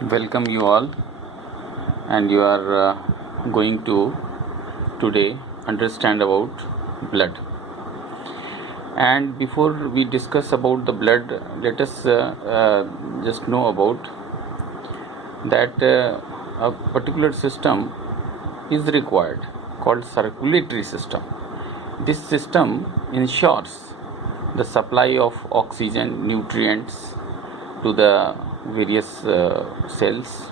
Welcome you all, and you are going to today understand about blood. And before we discuss about the blood, let us just know about that a particular system is required called circulatory system. This system ensures the supply of oxygen, nutrients to the various cells,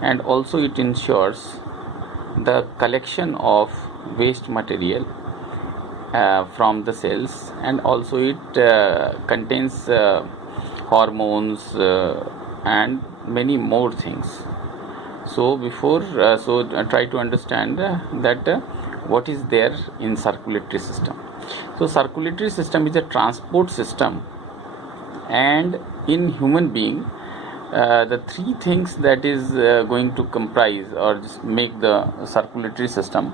and also it ensures the collection of waste material from the cells, and also it contains hormones and many more things. So before try to understand that what is there in circulatory system. So circulatory system is a transport system, and in human being the three things that is going to comprise or just make the circulatory system.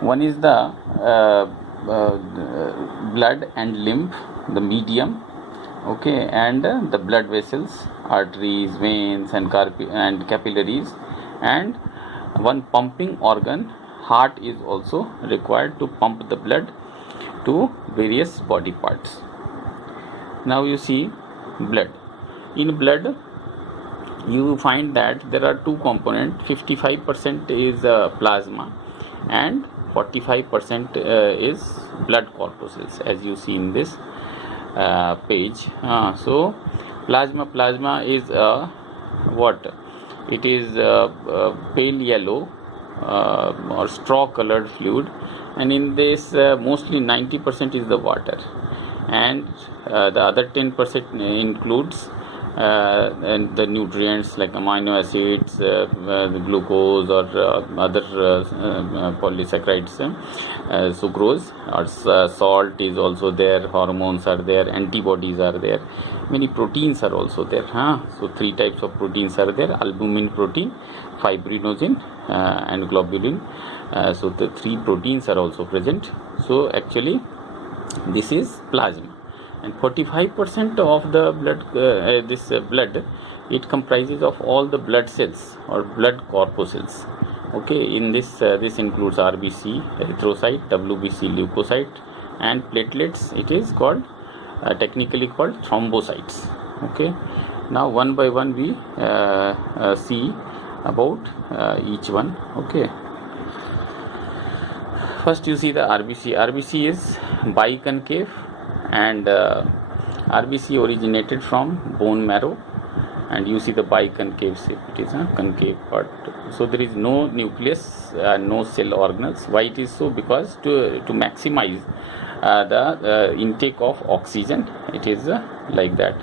One is the blood and lymph, the medium, okay, and the blood vessels, arteries, veins, and capillaries, and one pumping organ, heart, is also required to pump the blood to various body parts. Now you see blood. In blood you find that there are two components. 55% is plasma and 45% is blood corpuscles, as you see in this page. So plasma is what? It is pale yellow or straw colored fluid, and in this mostly 90% is the water, and the other 10% includes and the nutrients like amino acids, the glucose, or other polysaccharides, sucrose, or salt is also there, hormones are there, antibodies are there, many proteins are also there. So three types of proteins are there: albumin protein, fibrinogen, and globulin. So the three proteins are also present. So actually this is plasma, and 45% of the blood, it comprises of all the blood cells or blood corpuscles. Okay, in this includes RBC, erythrocyte, WBC, leukocyte, and platelets. It is called technically called thrombocytes. Okay, now one by one we see about each one. Okay, first you see the RBC is biconcave, and RBC originated from bone marrow, and you see the biconcave shape. It is a concave part. So there is no nucleus, no cell organelles. Why it is so? Because to maximize the intake of oxygen, it is like that.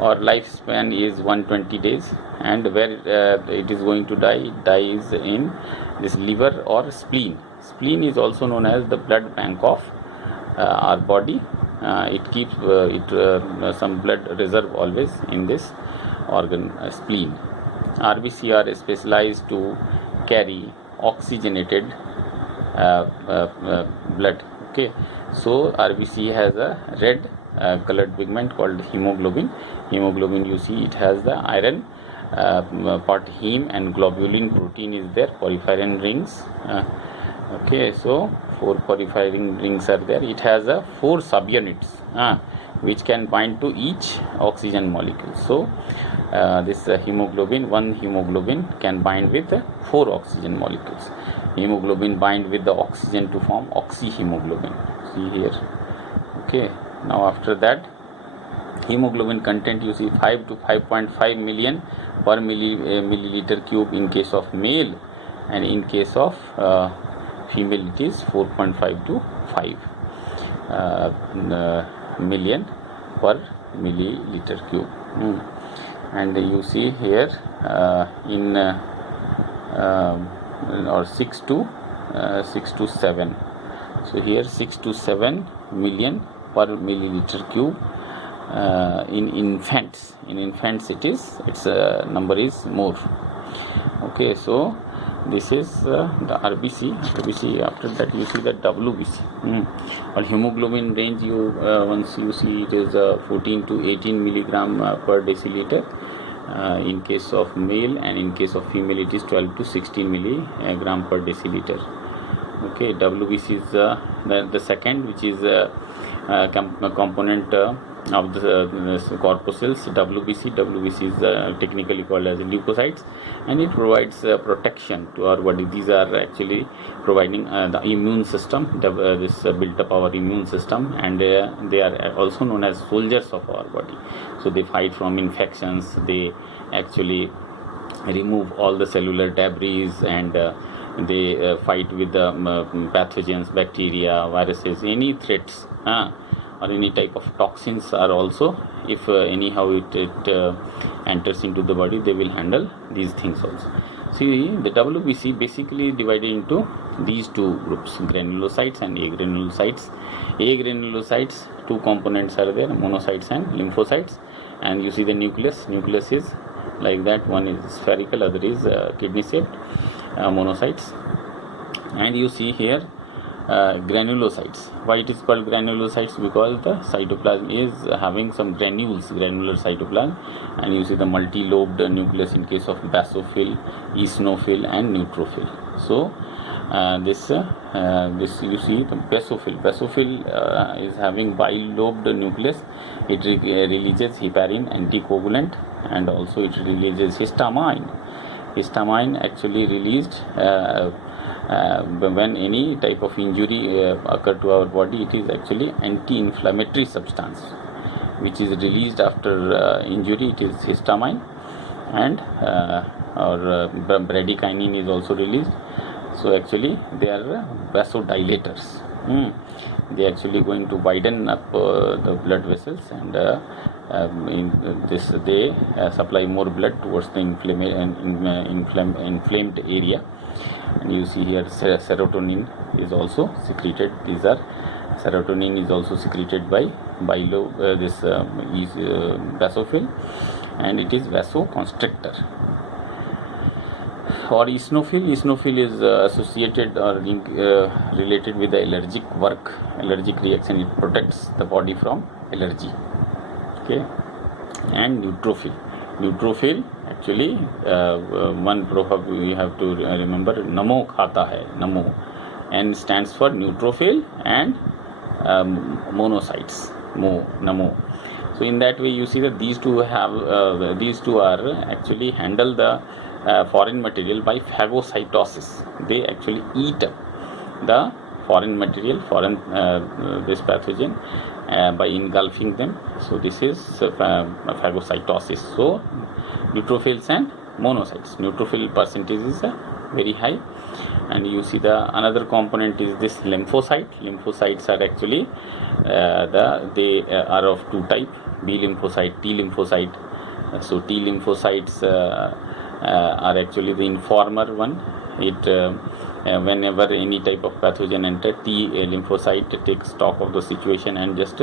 Or lifespan is 120 days, and where it is going to die, it dies in this liver or spleen. Spleen is also known as the blood bank of our body. It keeps some blood reserve always in this organ, spleen. RBC are specialized to carry oxygenated blood. Okay, so RBC has a red colored pigment called hemoglobin. Hemoglobin, you see, it has the iron part, heme, and globulin protein is there, porphyrin rings. Okay, so 4 porphyrin rings are there. It has 4 subunits which can bind to each oxygen molecule. So this hemoglobin, one hemoglobin can bind with 4 oxygen molecules. Hemoglobin bind with the oxygen to form oxyhemoglobin. See here. Okay, now after that, hemoglobin content, you see, 5 to 5.5 million per milliliter cube in case of male, and in case of female it is 4.5 to 5 million per milliliter cube. And you see here in or 6 to 7. So here 6 to 7 million per milliliter cube. In infants its number is more. Okay, so this is the RBC. After that you see the WBC. Or hemoglobin range, once you see it is 14 to 18 milligram per deciliter, in case of male, and in case of female it is 12 to 16 milligram per deciliter. Okay, WBC is the second, which is a component of the corpuscles. WBC is technically called as leukocytes, and it provides protection to our body. These are actually providing the immune system, this built up our immune system, and they are also known as soldiers of our body. So they fight from infections, they actually remove all the cellular debris, and they fight with the pathogens, bacteria, viruses, any threats or any type of toxins are also, if anyhow it enters into the body, they will handle these things also. See, the WBC basically divided into these two groups, granulocytes and agranulocytes. Agranulocytes, two components are there, monocytes and lymphocytes. And you see the nucleus is like that, one is spherical, other is kidney shaped, monocytes. And you see here granulocytes. Why it is called granulocytes? Because the cytoplasm is having some granules, granular cytoplasm, and you see the multi-lobed nucleus in case of basophil, eosinophil and neutrophil. So this you see the basophil is having bilobed nucleus. It releases heparin, anticoagulant, and also it releases histamine. Histamine actually released when any type of injury occur to our body. It is actually anti-inflammatory substance which is released after injury. It is histamine, and bradykinin is also released. So actually they are vasodilators. They are actually going to widen up the blood vessels, and in this they supply more blood towards the inflamed area. And you see here serotonin is also secreted. Serotonin is also secreted by basophil, and it is vasoconstrictor. Or eosinophil is associated or related with the allergic reaction. It protects the body from allergy. Okay. And neutrophil actually one proverb we have to remember, namo khata hai. Namo, N stands for neutrophil and monocytes, namo. So in that way you see that these two are actually handle the foreign material by phagocytosis. They actually eat up the foreign material, this pathogen, by engulfing them. So this is phagocytosis. So neutrophils and monocytes, neutrophil percentage is very high. And you see the another component is this lymphocyte. Lymphocytes are actually they are of two type, B lymphocyte, T lymphocyte. So T lymphocytes are actually the informer one. It whenever any type of pathogen enter, T lymphocyte takes stock of the situation and just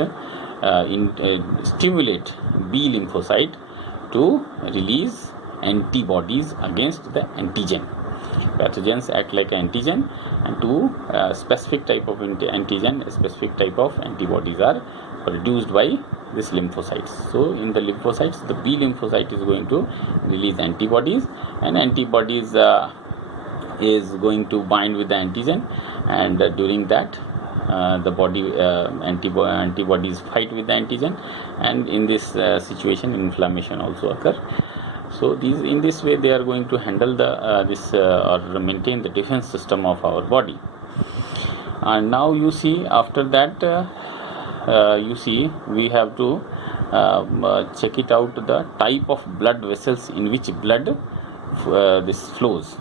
stimulate B lymphocyte to release antibodies against the antigen. Pathogens act like antigen, and to specific type of antigen, specific type of antibodies are produced by this lymphocytes. So in the lymphocytes, the B lymphocyte is going to release antibodies, and antibodies is going to bind with the antigen, and during that the body antibodies fight with the antigen, and in this situation inflammation also occur. So in this way they are going to handle or maintain the defense system of our body. And now you see after that you see we have to check it out, the type of blood vessels in which blood this flows.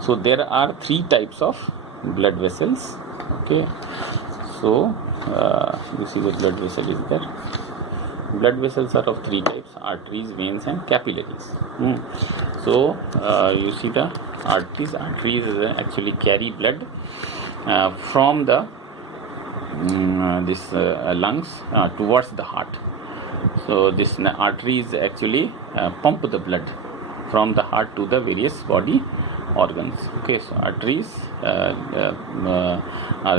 So there are three types of blood vessels. Okay, so you see the blood vessel is there. Blood vessels are of three types: arteries, veins and capillaries. So you see the arteries actually carry blood from the lungs towards the heart. So this arteries actually pump the blood from the heart to the various body organs. Okay, so arteries are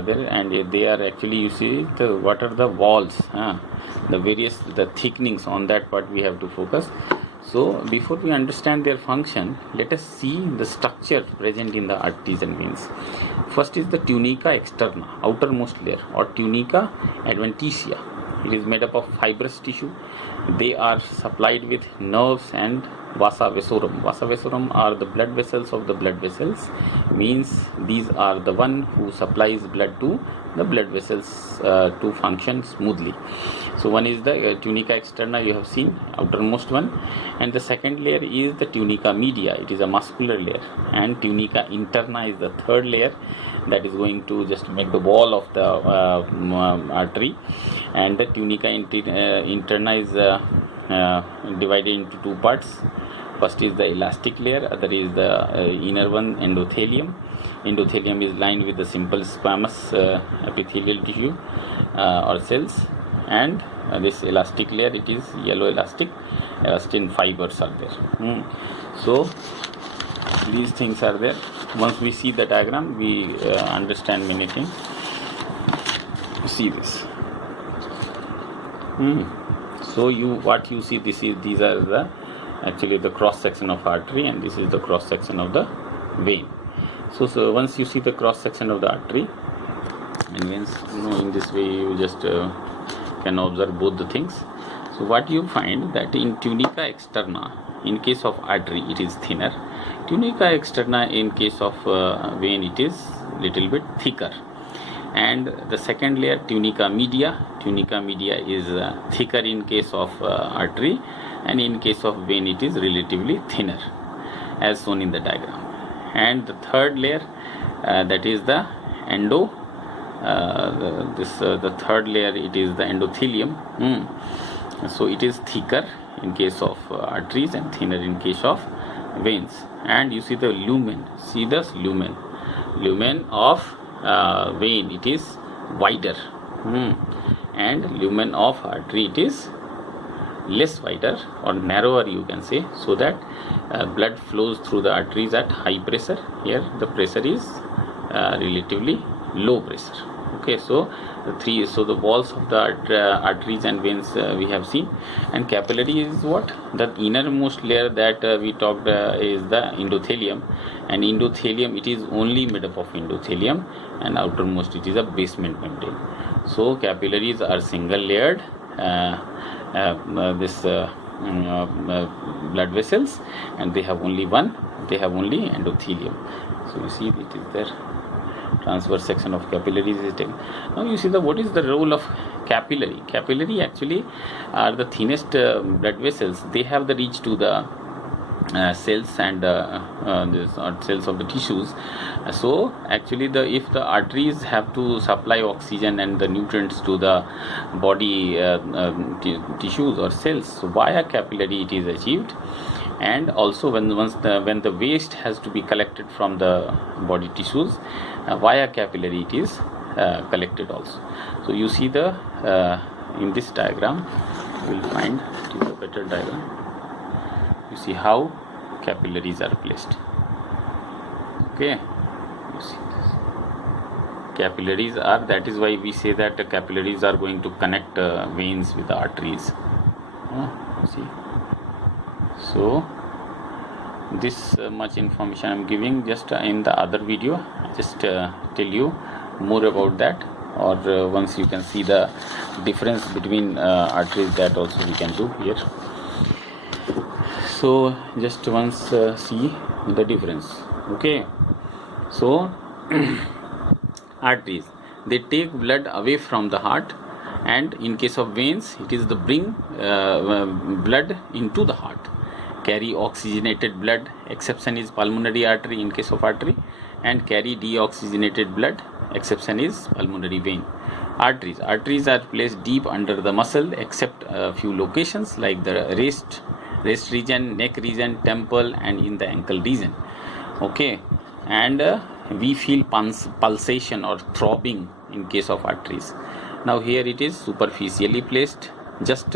there, and they are actually, you see what are the walls, the thicknings, on that part we have to focus. So before we understand their function, let us see the structure present in the arteries and veins. First is the tunica externa, outermost layer, or tunica adventitia. It is made up of fibrous tissue. They are supplied with nerves and vasa vasorum. Vasa vasorum are the blood vessels of the blood vessels, means these are the one who supplies blood to the blood vessels to function smoothly. So one is the tunica externa, you have seen, outermost one, and the second layer is the tunica media. It is a muscular layer, and tunica interna is the third layer that is going to just make the wall of the artery, and the tunica interna is divided into two parts. First is the elastic layer, other is the inner one, endothelium. Endothelium is lined with the simple squamous epithelial tissue or cells, and this elastic layer, it is yellow elastin fibers are there. So these things are there. Once we see the diagram, we understand many things. See this. So what you see, these are the actually the cross section of artery, and this is the cross section of the vein. So once you see the cross section of the artery and veins, in this way you just can observe both the things. So what you find that in tunica externa, in case of artery, it is thinner. Tunica externa, in case of vein, it is little bit thicker. And the second layer, tunica media is thicker in case of artery, and in case of vein it is relatively thinner, as shown in the diagram. And the third layer, that is the the third layer, it is the endothelium. So it is thicker in case of arteries and thinner in case of veins. And you see the lumen, lumen of vein, it is wider, and lumen of artery, it is less wider or narrower, you can say, so that blood flows through the arteries at high pressure. Here the pressure is relatively low pressure. Okay, so the walls of the arteries and veins we have seen. And capillary is what? The innermost layer that we talked is the endothelium, and endothelium, it is only made up of endothelium, and outermost it is a basement membrane. So capillaries are single layered blood vessels, and they have only endothelium. So you see it is there. Transverse section of capillaries is taken. Now you see what is the role of capillary. Capillary actually are the thinnest blood vessels. They have the reach to the cells and cells of the tissues. So actually if the arteries have to supply oxygen and the nutrients to the body tissues or cells, so via capillary it is achieved. And also when the waste has to be collected from the body tissues, via capillary it is collected also. So you see in this diagram you will find it is a better diagram. You see how capillaries are placed. Okay, you see this. Capillaries are, that is why we say that capillaries are going to connect veins with the arteries. See. So this much information I am giving. Just in the other video, just tell you more about that, or once you can see the difference between arteries, that also we can do here. So just once see the difference. Okay, so arteries, they take blood away from the heart, and in case of veins, it is the bring blood into the heart, carry oxygenated blood. Exception is pulmonary artery in case of artery, and carry deoxygenated blood. Exception is pulmonary vein. Arteries are placed deep under the muscle, except a few locations like the wrist region, neck region, temple, and in the ankle region. Okay, and we feel pulsation or throbbing in case of arteries. Now here it is superficially placed just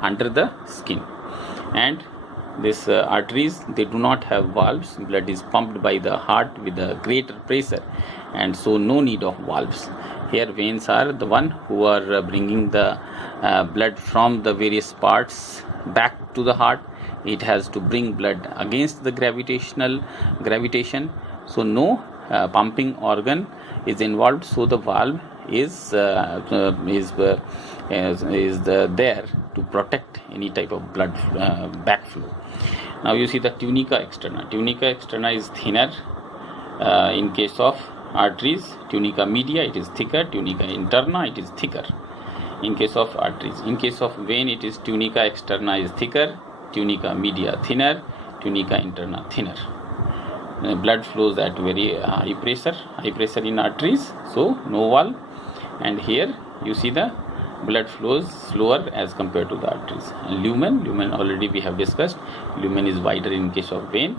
under the skin, and this arteries, they do not have valves. Blood is pumped by the heart with a greater pressure, and so no need of valves. Here veins are the one who are bringing the blood from the various parts back to the heart, it has to bring blood against the gravitation, so no pumping organ is involved, so the valve is there to protect any type of blood backflow. Now you see the tunica externa. Tunica externa is thinner in case of arteries. Tunica media, it is thicker. Tunica interna, it is thicker in case of arteries. In case of vein, it is tunica externa is thicker, tunica media thinner, tunica interna thinner. Blood flows at very high pressure in arteries, so no valve, and here you see the blood flows slower as compared to the arteries. And lumen already we have discussed. Lumen is wider in case of vein,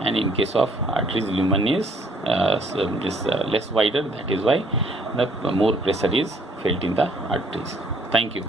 and in case of arteries lumen is less wider. That is why the more pressure is felt in the arteries. Thank you.